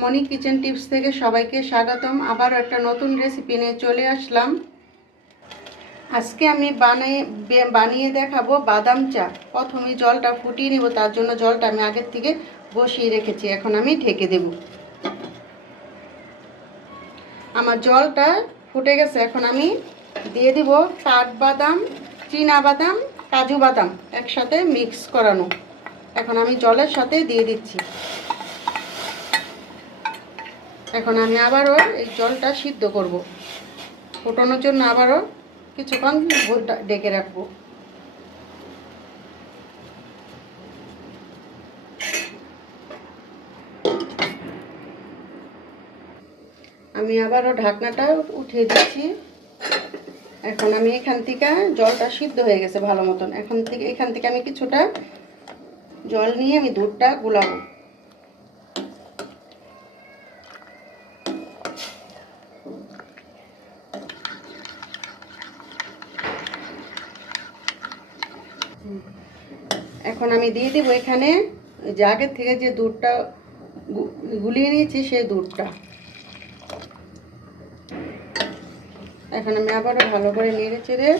মনি kitchen tips থেকে সবাইকে স্বাগতম। আবারও একটা নতুন রেসিপি নিয়ে চলে আসলাম। আজকে আমি বানিয়ে দেখাবো বাদাম চা। প্রথমে জলটা ফুটিয়ে নেব, তার জন্য জলটা আমি আগের থেকে বসিয়ে রেখেছি। এখন আমি ঢেকে দেব। আমার জলটা ফুটে গেছে। এখন আমি দিয়ে দিব কাঠবাদাম, চীনা বাদাম, কাজু বাদাম একসাথে মিক্স করানো। এখন আমি জলের সাথে দিয়ে দিচ্ছি। এখন আমি আবারও এই জলটা সিদ্ধ করব। ফোটানোর জন্য আবারও কিছুক্ষণ ডেকে রাখবো। আমি আবারও ঢাকনাটা উঠিয়ে দিচ্ছি। এখন আমি এখান থেকে জলটা সিদ্ধ হয়ে গেছে ভালো মতন। এখান থেকে আমি কিছুটা জল নিয়ে আমি দুধটা গুলাবো। এখন আমি দিয়ে দেবো এখানে যে আগের থেকে যে দুধটা গুলিয়ে নিয়েছি সেই দুধটা। এখন আমি আবারও ভালো করে নেড়ে চেড়ে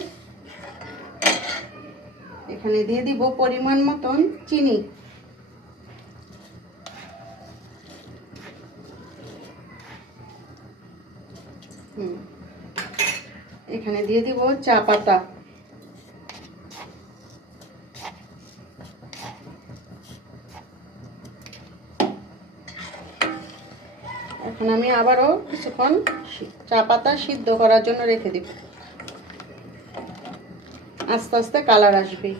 এখানে দিয়ে দিব পরিমাণ মতন চিনি। এখানে দিয়ে দিব চা পাতা। এখন আমি আবারও কিছুক্ষণ চা পাতা সিদ্ধ করার জন্য রেখে দিব। আস্তে আস্তে কালার আসবে।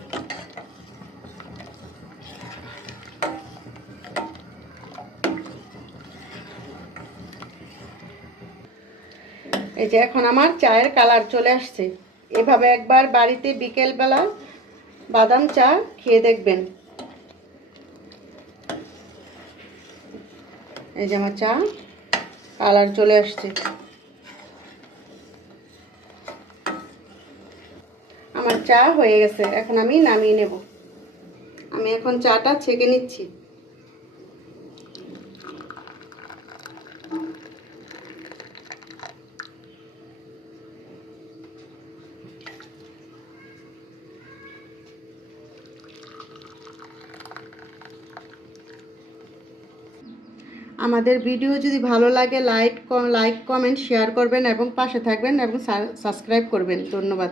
এই যে এখন আমার চায়ের কালার চলে আসছে। এভাবে একবার বাড়িতে বিকেলবেলা বাদাম চা খেয়ে দেখবেন। এই যে আমার চা কালার চলে আসছে। আমার চা হয়ে গেছে। এখন আমি নামিয়ে নেব। আমি এখন চাটা ছেঁকে নিচ্ছি। আমাদের ভিডিও যদি ভালো লাগে লাইক কমেন্ট শেয়ার করবেন এবং পাশে থাকবেন এবং সাবস্ক্রাইব করবেন। ধন্যবাদ।